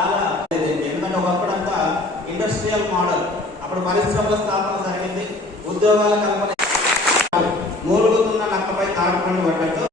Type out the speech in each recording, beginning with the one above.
చాలా ఎందుకంటే ఒకప్పుడంతా industrial model, అప్పుడు పరిశ్రమల స్థాపన జరిగింది, ఉద్యోగాల కల్పన, మూలుగుతున్న నక్కపై తాడుకొని పడ్డట్టు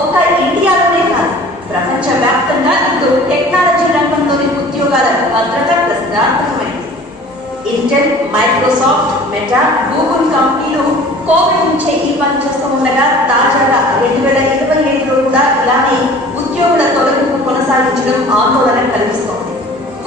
ఒక్క ఇండియాలోనే కాదు ప్రపంచ వ్యాప్తంగా ఇప్పుడు టెక్నాలజీ రంగంలోని ఉద్యోగాల భద్రత ప్రసిద్ధాంతమైంది. ఇంటెల్, మైక్రోసాఫ్ట్, మెటా, గూగుల్ కంపెనీలు కోవిడ్ నుంచే ఈ పని చేస్తూ ఉండగా తాజాగా 2027లో కూడా ఇలానే ఉద్యోగుల తొలగింపు కొనసాగించడం ఆందోళన కలిగిస్తోంది.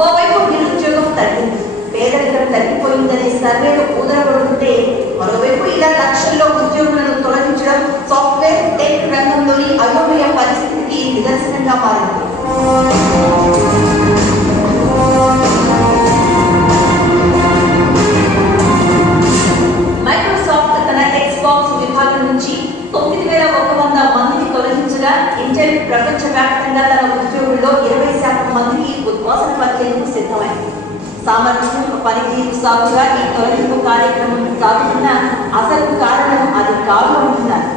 ఓవైపు నిరుద్యోగం తగ్గింది, పేదరికం తగ్గిపోయిందనే సర్వేలు ఊదరగొడుతుంటే మరోవైపు ఇలా లక్షల్లో ఉద్యోగులను తొలగించడం సాఫ్ట్వేర్ టెక్ రంగంలోని అయోమయ పరిస్థితికి నిదర్శనంగా మారింది. మైక్రోసాఫ్ట్ తన ఎక్స్బాక్స్ విభాగం నుంచి 9,100 మందిని తొలగించగా ఇంటెల్ ప్రపంచవ్యాప్తంగా తన ఉద్యోగుల్లో 20% మందికి ఉద్వాసన పలికేందుకు సిద్ధమైంది. సామర్థ్యం, పనితీరు సాగుగా ఈ తొలగింపు కార్యక్రమం సాగుతున్న అసలు కారణం అది కాదు అంటున్నారు.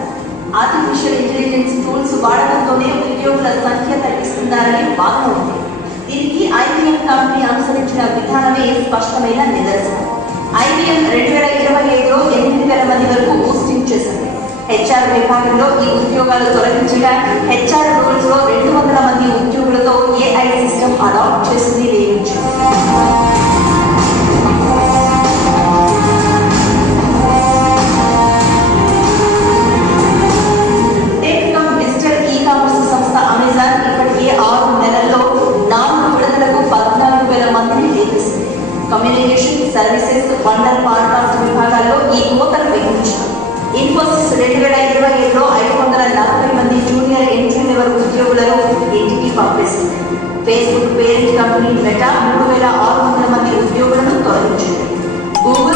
ఆర్టిఫిషియల్ ఇంటెలిజెన్స్ టూల్స్ వాడడంతోనే ఉద్యోగుల సంఖ్య తగ్గిస్తున్నారని వాదన ఉంది. దీనికి ఐబిఎం కంపెనీ అనుసరించిన విధానమే స్పష్టమైన నిదర్శనం. ఐబిఎం 2025లో 8,000 మంది వరకు పోస్టింగ్ చేసింది. హెచ్ఆర్ విభాగంలో ఈ ఉద్యోగాలు తొలగించగా హెచ్ఆర్ రూల్స్ లో 200 మంది ఉద్యోగులతో ఏఐ సిస్టమ్ అడాప్ట్ చేసింది నియమించింది. కమ్యూనికేషన్ సర్వీసెస్, వండర్ పాడ్కాస్ట్ విభాగాల్లో ఈ కోతలు విధించారు. ఇన్ఫోసిస్ 2027లో 540 మంది జూనియర్ ఎంట్రీ లెవెల్ ఉద్యోగులను ఇంటికి పంపిస్తుంది. ఫేస్బుక్ పేరెంట్ కంపెనీ మెటా 3,600 మంది ఉద్యోగులను తొలగించింది. గూగుల్